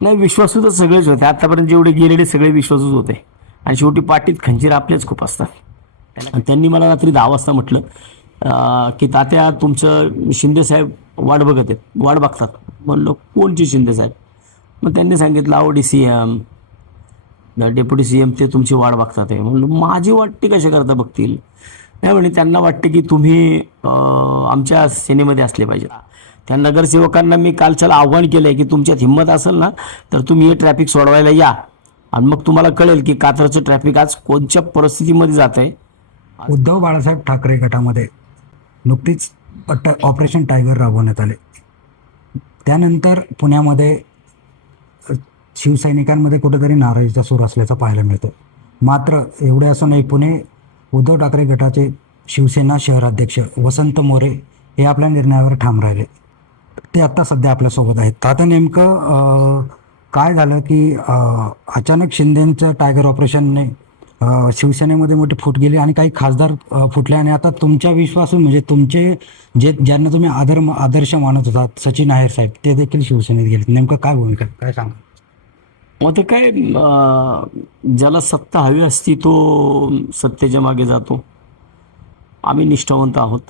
नाही, विश्वासू तर सगळेच होते आतापर्यंत, जेवढे गेलेले सगळे विश्वासूच होते. आणि शेवटी पाठीत खंजीर आपलेच खूप असतात. आणि त्यांनी मला रात्री 10 वाजता म्हटलं की तात्या तुमचं शिंदे साहेब वाट बघत आहेत, वाट बघतात. म्हणलं कोणची शिंदे साहेब? मग त्यांनी सांगितलं अहो DCM, डेप्युटी CM ते तुमची वाट बघतात आहे. म्हणलं माझी वाट ते कशा करता बघतील? नाही म्हणे त्यांना वाटते की तुम्ही आमच्या सेनेमध्ये असले पाहिजे. त्या नगरसेवकांना मी कालच्याला आव्हान केलं आहे की तुमच्यात हिंमत असेल ना तर तुम्ही हे ट्रॅफिक सोडवायला या, आणि मग तुम्हाला कळेल की कात्रजचं ट्रॅफिक आज कोणत्या परिस्थितीमध्ये जात आहे. उद्धव बाळासाहेब ठाकरे गटामध्ये नुकतीच ऑपरेशन टायगर राबवण्यात आले. त्यानंतर पुण्यामध्ये शिवसैनिकांमध्ये कुठेतरी नाराजीचा सूर असल्याचं पाहायला मिळतं. मात्र एवढे असूनही पुणे उद्धव ठाकरे गटाचे शिवसेना शहराध्यक्ष वसंत मोरे हे आपल्या निर्णयावर ठाम राहिले. ते आत्ता सध्या आपल्यासोबत आहेत. तर आता नेमकं काय झालं की अचानक शिंदेंच्या टायगर ऑपरेशनने शिवसेनेमध्ये मोठी फूट गेली आणि काही खासदार फुटले, आणि आता तुमच्या विश्वासून म्हणजे तुमचे ज्यांना तुम्ही आदर्श मानत होतात सचिन आहेर साहेब ते देखील शिवसेनेत गेले. नेमकं काय भूमिका काय सांगा? मग ते काय, ज्याला सत्ता हवी असती तो सत्तेच्या मागे जातो. आम्ही निष्ठावंत आहोत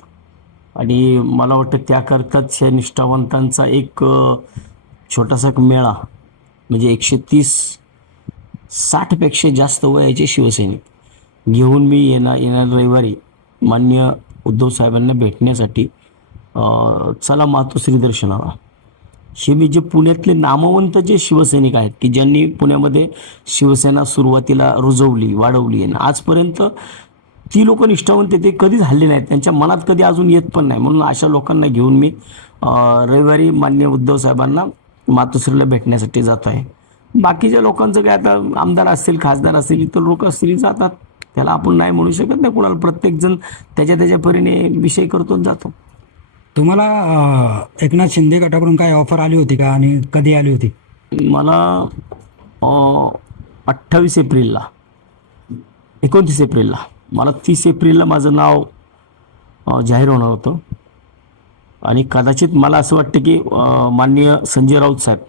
आणि मला वाटतं त्याकरताच या निष्ठावंतांचा एक छोटासा मेळा, म्हणजे 130-160पेक्षा जास्त वयाचे शिवसैनिक घेऊन मी येणार रविवारी माननीय उद्धव साहेबांना भेटण्यासाठी चला मातोश्री दर्शनाला. हे मी जे पुण्यातले नामवंत जे शिवसैनिक आहेत की ज्यांनी पुण्यामध्ये शिवसेना सुरुवातीला रुजवली, वाढवली, आणि आजपर्यंत ती लोक निष्ठावंत ते कधीच हल्ले नाहीत, त्यांच्या मनात कधी अजून येत पण नाही. म्हणून अशा लोकांना घेऊन मी रविवारी माननीय उद्धव साहेबांना मातोश्रीला भेटण्यासाठी जातो आहे. बाकीच्या लोकांचं काय, आता आमदार असतील, खासदार असतील, इतर लोक असतील जातात, त्याला आपण नाही म्हणू शकत नाही कुणाला. प्रत्येकजण त्याच्या परीने विषय करतो जातो. तुम्हाला एकनाथ शिंदे गटाकडून काय ऑफर आली होती का आणि कधी आली होती? मला 28 एप्रिलला, 29 एप्रिलला, मला 30 एप्रिलला माझं नाव जाहीर होणार होतं. आणि कदाचित मला असं वाटतं की माननीय संजय राऊत साहेब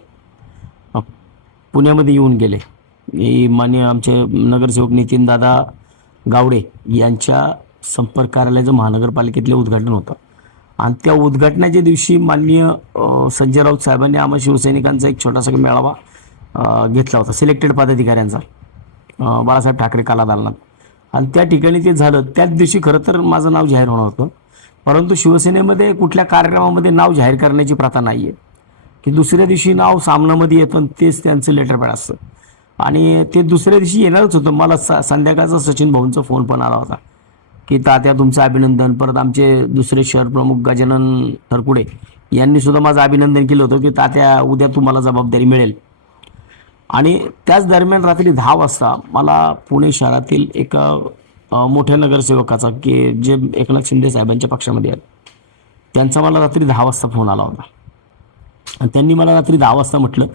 पुण्यामध्ये येऊन गेले. माननीय आमचे नगरसेवक नितीनदादा गावडे यांच्या संपर्क कार्यालयाचं महानगरपालिकेतलं उद्घाटन होतं. आणि त्या उद्घाटनाच्या दिवशी माननीय संजय राऊत साहेबांनी आम्हा शिवसैनिकांचा एक छोटासा मेळावा घेतला होता, सिलेक्टेड पदाधिकाऱ्यांचा, बाळासाहेब ठाकरे कला दालनात. आणि त्या ठिकाणी ते झालं. त्याच दिवशी खरं तर माझं नाव जाहीर होणार होतं, परंतु शिवसेनेमध्ये कुठल्या कार्यक्रमामध्ये नाव जाहीर करण्याची प्रथा नाही आहे की दुसऱ्या दिवशी नाव सामनामध्ये येतं तेच त्यांचं लेटरपॅड असतं. आणि ते दुसऱ्या दिवशी येणारच होतं. मला संध्याकाळचा सचिन भाऊंचा फोन पण आला होता की तात्या तुमचं अभिनंदन. परत आमचे दुसरे शहर प्रमुख गजानन थरपुडे यांनी सुद्धा माझं अभिनंदन केलं होतं की तात्या उद्या तुम्हाला जबाबदारी मिळेल. आणि त्याच दरम्यान रात्री 10 वाजता मला पुणे शहरातील एका मोठ्या नगरसेवकाचा की जे एकनाथ शिंदे साहेबांच्या पक्षामध्ये आहेत त्यांचा मला रात्री 10 वाजता फोन आला होता. आणि त्यांनी मला रात्री 10 वाजता म्हटलं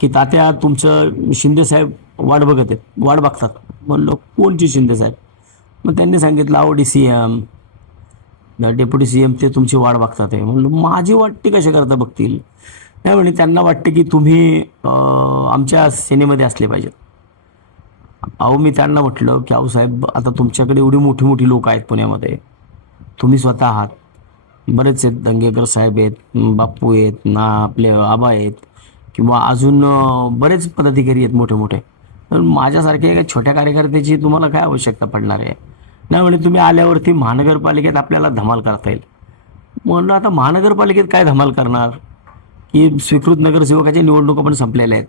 की तात्या तुमचं शिंदे साहेब वाट बघत आहेत, वाट बघतात. म्हणलं कोणची शिंदे साहेब? मग त्यांनी सांगितलं अहो DCM, डेप्युटी CM ते तुमची वाट बघतात आहे. म्हणलं माझी वाट ते कशा करता बघतील? नाही म्हणे त्यांना वाटते की तुम्ही आमच्या सेनेमध्ये असले पाहिजेत. अहो मी त्यांना म्हटलं की अहो साहेब, आता तुमच्याकडे एवढी मोठी मोठी लोक आहेत पुण्यामध्ये, तुम्ही स्वतः आहात, बरेच आहेत, दंगेकर साहेब आहेत, बाप्पू आहेत ना, आपले आबा आहेत, किंवा अजून बरेच पदाधिकारी आहेत मोठे मोठे. तर माझ्यासारख्या एका छोट्या कार्यकर्त्याची तुम्हाला काय आवश्यकता पडणार आहे? नाही म्हणे तुम्ही आल्यावरती महानगरपालिकेत आपल्याला धमाल करता येईल. म्हणलं आता महानगरपालिकेत काय धमाल करणार की स्वीकृत नगरसेवकाच्या निवडणुका पण संपलेल्या आहेत,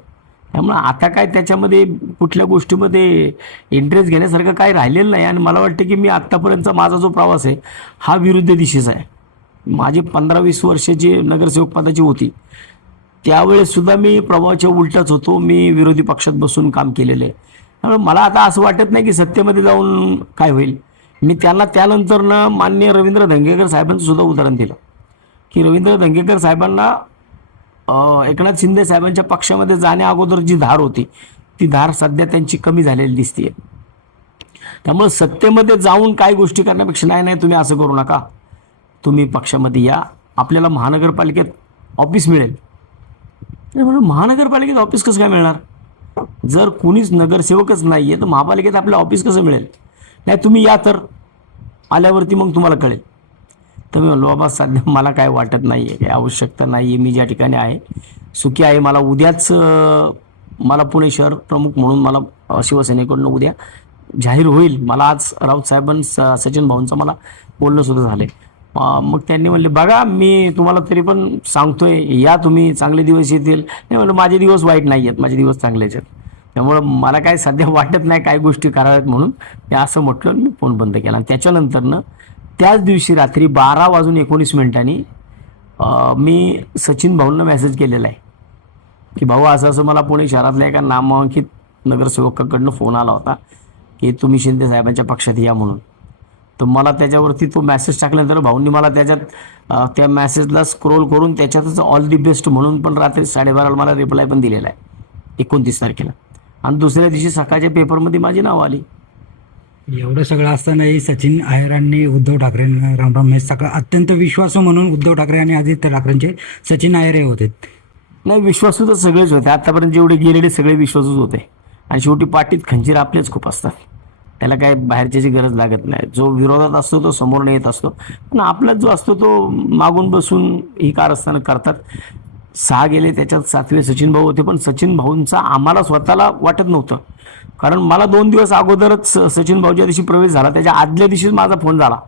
त्यामुळे आता काय त्याच्यामध्ये कुठल्या गोष्टीमध्ये इंटरेस्ट घेण्यासारखं काय राहिलेलं नाही. आणि मला वाटतं की मी आत्तापर्यंतचा माझा जो प्रवास आहे हा विरुद्ध दिशेचा आहे. माझी 15-20 वर्षे जी नगरसेवक पदाची होती त्यावेळेससुद्धा मी प्रभावाच्या उलटाच होतो. मी विरोधी पक्षात बसून काम केलेलं आहे. त्यामुळे मला आता असं वाटत नाही की सत्तेमध्ये जाऊन काय होईल. मी त्यांना त्यानंतरनं माननीय रवींद्र धंगेकर साहेबांचं सुद्धा उदाहरण दिलं की रवींद्र धंगेकर साहेबांना एकनाथ शिंदे साहेबांच्या पक्षामध्ये जाण्या अगोदर जी धार होती ती धार सध्या त्यांची कमी झालेली दिसते. त्यामुळे सत्तेमध्ये जाऊन काही गोष्टी करण्यापेक्षा नाही तुम्ही असं करू नका, तुम्ही पक्षामध्ये या, आपल्याला महानगरपालिकेत ऑफिस मिळेल, तर म्हणून महानगरपालिकेत ऑफिस कसं काय मिळणार? जर कोणीच नगरसेवकच नाही आहे तर महापालिकेत आपलं ऑफिस कसं मिळेल? नाही तुम्ही या तर, आल्यावरती मग तुम्हाला कळेल. तर मी म्हणलो बाबा सध्या मला काय वाटत नाही आहे, काही आवश्यकता नाही आहे, मी ज्या ठिकाणी आहे सुखी आहे. मला उद्याच मला पुणे शहर प्रमुख म्हणून मला शिवसेनेकडून उद्या जाहीर होईल. मला आज राऊत साहेबांचं सचिन भाऊंचं मला बोलणं सुद्धा झालं आहे. मग त्यांनी म्हणले बघा मी तुम्हाला तरी पण सांगतोय या तुम्ही, चांगले दिवस येतील. नाही म्हणलं माझे दिवस वाईट नाही आहेत, माझे दिवस चांगलेच आहेत. त्यामुळं मला काय सध्या वाटत नाही काय गोष्टी कराव्यात म्हणून मी असं म्हटलं, मी फोन बंद केला. आणि त्याच्यानंतरनं त्याच दिवशी रात्री 12:19 मी सचिन भाऊंना मेसेज केलेला आहे की भाऊ असं असं मला पुणे शहरातल्या एका नामांकित नगरसेवकाकडनं फोन आला होता की तुम्ही शिंदे साहेबांच्या पक्षात या म्हणून. तर मला त्याच्यावरती तो मेसेज टाकल्यानंतर भाऊंनी मला त्याच्यात त्या मेसेजला स्क्रोल करून त्याच्यातच ऑल दी बेस्ट म्हणून पण रात्री 12:30 मला रिप्लाय पण दिलेला आहे 29 तारखेला. आणि दुसऱ्या दिवशी सकाळच्या पेपरमध्ये माझी नाव आली. एवढं सगळं असतानाही सचिन अय्यरांनी उद्धव ठाकरेंना रामराम हे सगळं अत्यंत विश्वासू म्हणून उद्धव ठाकरे आणि आदित्य ठाकरेंचे सचिन अय्यर हे होते. नाही विश्वासू तर सगळेच होते, आतापर्यंत जेवढे गेलेले सगळे विश्वासूच होते. आणि शेवटी पाठीत खंजीर आपलेच खूप असतात, त्याला काय बाहेरच्याची गरज लागत नाही. जो विरोधात असतो तो समोर येत असतो, पण आपलाच जो असतो तो मागून बसून ही कारस्थानं करतात. 6 गेले त्याच्यात 7वे सचिन भाऊ होते. पण सचिन भाऊंचं आम्हाला स्वतःला वाटत नव्हतं, कारण मला 2 दिवस अगोदरच सचिन भाऊच्या दिवशी प्रवेश झाला, त्याच्या आदल्या दिवशीच माझा फोन झाला.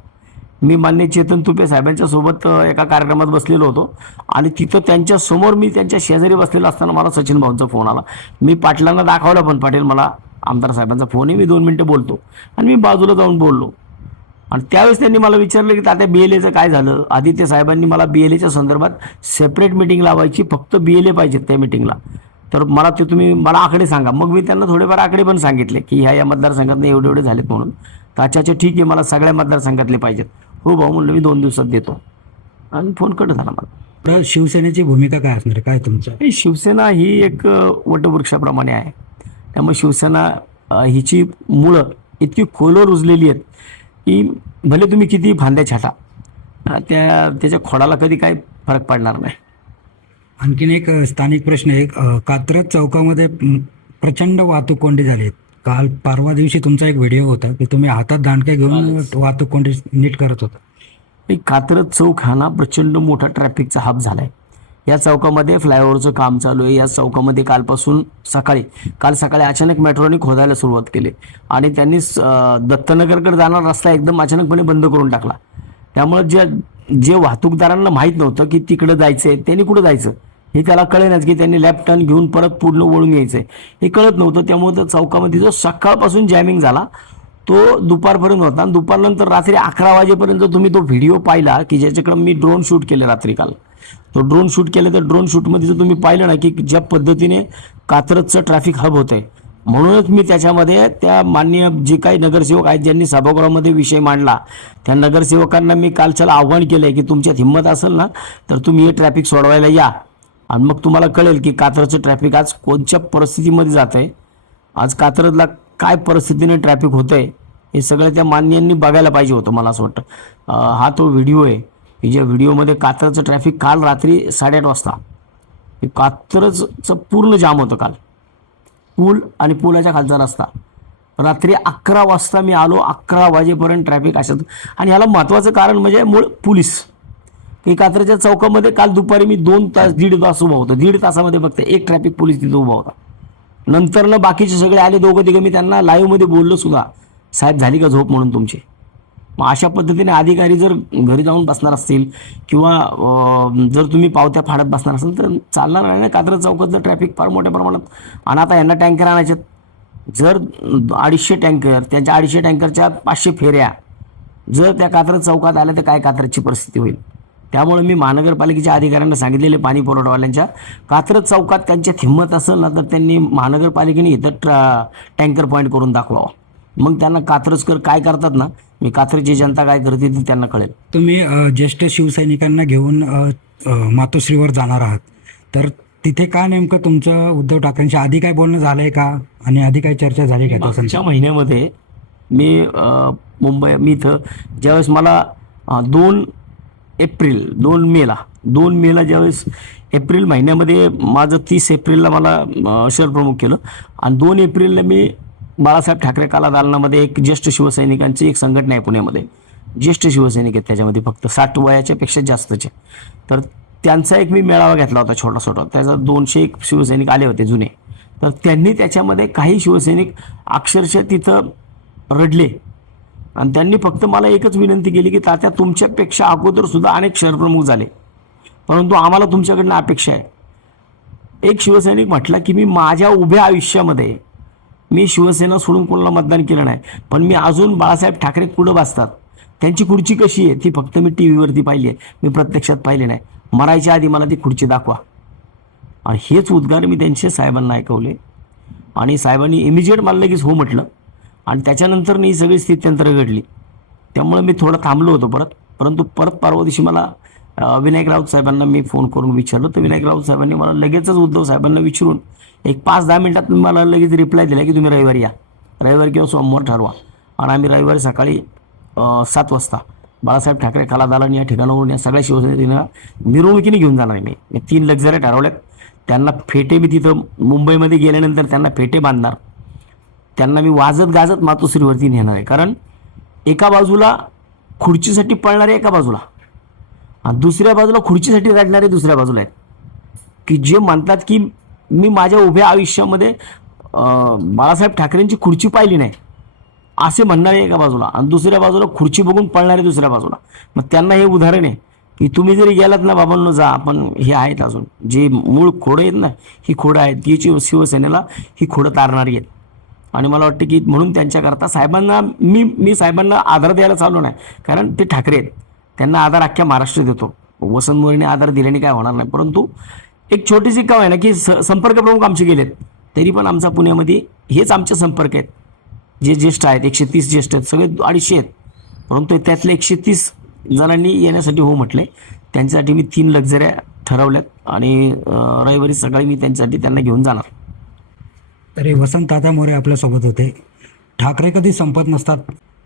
मी मान्य चेतन तुपे साहेबांच्या सोबत एका कार्यक्रमात बसलेलो होतो आणि तिथं त्यांच्या समोर मी त्यांच्या शेजारी बसलेलो असताना मला सचिन भाऊंचा फोन आला. मी पाटलांना दाखवला, पण पाटील मला आमदार साहेबांचा फोन आहे, मी 2 मिनिटं बोलतो. आणि मी बाजूला जाऊन बोललो. आणि त्यावेळेस त्यांनी मला विचारलं की तात्या BLAचं काय झालं. आदित्य साहेबांनी मला BLAच्या संदर्भात सेपरेट मिटिंग लावायची, फक्त BLA पाहिजेत त्या मिटिंगला, तर मला ते तुम्ही मला आकडे सांगा. मग मी त्यांना थोडेफार आकडे पण सांगितले की ह्या मतदारसंघातनं एवढे एवढे झालेत म्हणून. तर अच्छा ठीक आहे, मला सगळ्या मतदारसंघातले पाहिजेत. हो भाऊ म्हणलं, मी 2 दिवसात देतो. आणि फोन कट झाला मला. तर शिवसेनेची भूमिका काय असणार आहे, काय तुमचं? शिवसेना ही एक वटवृक्षाप्रमाणे आहे. त्यामुळे शिवसेना हिची मुळं इतकी खोलवर रुजलेली आहेत की भले तुम्ही किती फांद्या छाटा, त्याच्या खोडाला कधी काही फरक पडणार नाही. आणखीन एक स्थानिक प्रश्न आहे. कात्रज चौकामध्ये प्रचंड वाहतूक कोंडी झाली आहे. काल परवा दिवशी तुमचा एक व्हिडिओ होता की तुम्ही हातात दांडके घेऊन वाहतूक कोंडी नीट करत होता. कात्रज चौक हा ना प्रचंड मोठा ट्रॅफिकचा हब झाला आहे. या चौकामध्ये फ्लायओव्हरचं काम चालू आहे. या चौकामध्ये काल सकाळी अचानक मेट्रोने खोदायला सुरुवात केली आणि त्यांनी दत्तनगरकडे जाणारा रस्ता एकदम अचानकपणे बंद करून टाकला. त्यामुळे जे वाहतूकदारांना माहीत नव्हतं की तिकडे जायचं आहे, त्यांनी कुठं जायचं हे त्याला कळेनाच, की त्यांनी लेफ्ट टर्न घेऊन परत पूर्ण वळून यायचं आहे हे कळत नव्हतं. त्यामुळे त्या चौकामध्ये जो सकाळपासून जॅमिंग झाला तो दुपारपर्यंत होता. आणि दुपारनंतर रात्री 11 वाजेपर्यंत तुम्ही तो व्हिडिओ पाहिला की ज्याच्याकडे मी ड्रोन शूट केले रात्री काल. तो ड्रोन शूट केलं, तर ड्रोन शूटमध्ये जर तुम्ही पाहिलं ना की ज्या पद्धतीने कात्रजचं ट्रॅफिक हब होतंय, म्हणूनच मी त्याच्यामध्ये त्या माननीय जे काही नगरसेवक आहेत ज्यांनी सभागृहामध्ये विषय मांडला त्या नगरसेवकांना मी कालच्याला आव्हान केलं आहे की तुमच्यात हिंमत असेल ना तर तुम्ही हे ट्रॅफिक सोडवायला या. आणि मग तुम्हाला कळेल की कात्रजचं ट्रॅफिक आज कोणत्या परिस्थितीमध्ये जात आहे, आज कात्रजला काय परिस्थितीने ट्रॅफिक होतं आहे, हे सगळं त्या मान्यांनी बघायला पाहिजे होतं. मला असं वाटतं हा तो व्हिडिओ आहे की ज्या व्हिडिओमध्ये कात्रजचं ट्रॅफिक काल रात्री 8:30 वाजता कात्रजचं पूर्ण जाम होतं. काल पूल आणि पुलाच्या खालचा रस्ता रात्री 11 वाजता मी आलो, 11 वाजेपर्यंत ट्रॅफिक अशात. आणि ह्याला महत्त्वाचं कारण म्हणजे मूळ पोलीस. की कात्रजच्या चौकामध्ये काल दुपारी मी 2 तास 1.5 तास उभा होतो. 1.5 तासामध्ये फक्त एक ट्रॅफिक पोलीस तिथं उभा होता. नंतरनं बाकीचे सगळे आले, 2-3 मी त्यांना लाईव्हमध्ये बोललो सुद्धा, साहेब झाली का झोप म्हणून तुमची. मग अशा पद्धतीने अधिकारी जर घरी जाऊन बसणार असतील किंवा जर तुम्ही पावत्या फाडत बसणार असाल तर चालणार नाही ना. कात्रज चौकातलं ट्रॅफिक फार मोठ्या प्रमाणात. आणि आता यांना टँकर आणायचे, जर 250 टँकर, त्यांच्या 250 टँकरच्या 500 फेऱ्या जर त्या कात्रज चौकात आल्या तर काय कात्रजची परिस्थिती होईल. त्यामुळे मी महानगरपालिकेच्या अधिकाऱ्यांना सांगितलेले, पाणी पुरवठावाल्यांच्या, कात्रज चौकात त्यांच्यात हिंमत असेल ना तर त्यांनी महानगरपालिकेने इथं टँकर पॉईंट करून दाखवावं. मग त्यांना कात्रजकर काय करतात ना, मी कात्रजची जनता काय करते ते त्यांना कळेल. तुम्ही ज्येष्ठ शिवसैनिकांना घेऊन मातोश्रीवर जाणार आहात, तर तिथे का नेमकं तुमचं उद्धव ठाकरेंशी आधी काय बोलणं झालंय का आणि आधी काय चर्चा झाली का? मागच्या महिन्यामध्ये मी मी इथं ज्यावेळेस मला 2 मेला ज्यावेळेस एप्रिल महिन्यामध्ये माझं 30 एप्रिलला मला शहर प्रमुख केलं आणि 2 एप्रिलला मी बाळासाहेब ठाकरे कला दालनामध्ये एक ज्येष्ठ शिवसैनिकांची एक संघटना आहे पुण्यामध्ये, ज्येष्ठ शिवसैनिक आहेत त्याच्यामध्ये, फक्त 60 वयाच्या पेक्षा जास्तचे. तर त्यांचा एक मी मेळावा घेतला होता छोटा, त्याचा 201 शिवसैनिक आले होते जुने. तर त्यांनी त्याच्यामध्ये काही शिवसैनिक अक्षरशः तिथं रडले आणि त्यांनी फक्त मला एकच विनंती केली की तात्या, तुमच्यापेक्षा अगोदर सुद्धा अनेक शहरप्रमुख झाले, परंतु आम्हाला तुमच्याकडनं अपेक्षा आहे. एक शिवसैनिक म्हटला की मी माझ्या उभ्या आयुष्यामध्ये मी शिवसेना सोडून कोणाला मतदान केलं नाही, पण मी अजून बाळासाहेब ठाकरे कुठं बसतात, त्यांची खुर्ची कशी आहे ती फक्त मी टी व्हीवरती पाहिली आहे, मी प्रत्यक्षात पाहिली नाही. मरायच्या आधी मला ती खुर्ची दाखवा. आणि हेच उद्गार मी त्यांचे साहेबांना ऐकवले आणि साहेबांनी इमिजिएट मला लगेच हो म्हटलं आणि त्याच्यानंतर ही सगळी स्थित्यंतरं घडली. त्यामुळे मी थोडं थांबलो होतो परंतु परवा दिवशी मला विनायक राऊत साहेबांना मी फोन करून विचारलं, तर विनायक राऊत साहेबांनी मला लगेचच उद्धव साहेबांना विचारून एक 5-10 मिनिटात मला लगेच रिप्लाय दिला की तुम्ही रविवारी या, रविवारी किंवा सोमवार ठरवा. आणि आम्ही रविवारी सकाळी 7 वाजता बाळासाहेब ठाकरे कला दालन या ठिकाणावरून या सगळ्या शिवसेनेला मिरवणुकीने घेऊन जाणार आहे. मी 3 लक्झऱ्या ठरवल्यात. त्यांना फेटे मी तिथं मुंबईमध्ये गेल्यानंतर त्यांना फेटे बांधणार, त्यांना मी वाजत गाजत मातोश्रीवरती नेणार आहे. कारण एका बाजूला खुर्चीसाठी पळणारे एका बाजूला आणि दुसऱ्या बाजूला खुर्चीसाठी रडणारे दुसऱ्या बाजूला आहेत, की जे म्हणतात की मी माझ्या उभ्या आयुष्यामध्ये बाळासाहेब ठाकरेंची खुर्ची पाहिली नाही असे म्हणणारे एका बाजूला आणि दुसऱ्या बाजूला खुर्ची बघून पळणारे दुसऱ्या बाजूला. मग त्यांना हे उदाहरण आहे की तुम्ही जरी गेलात ना बाबांनो जा, पण हे आहेत अजून जे मूळ खोडं आहेत ना, ही खोडं आहेत, ती शिवसेनेला ही खोडं तारणारी आहेत. आणि मला वाटतं की म्हणून त्यांच्याकरता साहेबांना मी साहेबांना आधार द्यायला चाललो नाही, कारण ते ठाकरे आहेत, त्यांना आधार अख्ख्या महाराष्ट्र देतो. वसंत मोरेने आधार दिल्याने काय होणार नाही, परंतु एक छोटीशी काम आहे ना की संपर्क प्रमुख आमचे गेलेत, तरी पण आमचा पुण्यामध्ये हेच आमचे संपर्क आहेत जे ज्येष्ठ आहेत. 130 ज्येष्ठ आहेत, सगळे 250 आहेत, परंतु त्यातले 130 जणांनी येण्यासाठी हो म्हटले. त्यांच्यासाठी मी 3 लक्झऱ्या ठरवल्यात आणि रविवारी सकाळी मी त्यांच्यासाठी त्यांना घेऊन जाणार. तरी वसंतदादा मोरे आपल्यासोबत होते. ठाकरे कधी संपत नसतात.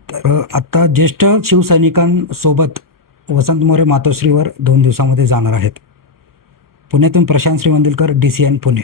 तर आत्ता ज्येष्ठ शिवसैनिकांसोबत वसंत मोरे मातोश्रीवर 2 दिवसामध्ये जाणार आहेत. पुण्यातून प्रशांत श्रीमंदिलकर, DCN पुणे.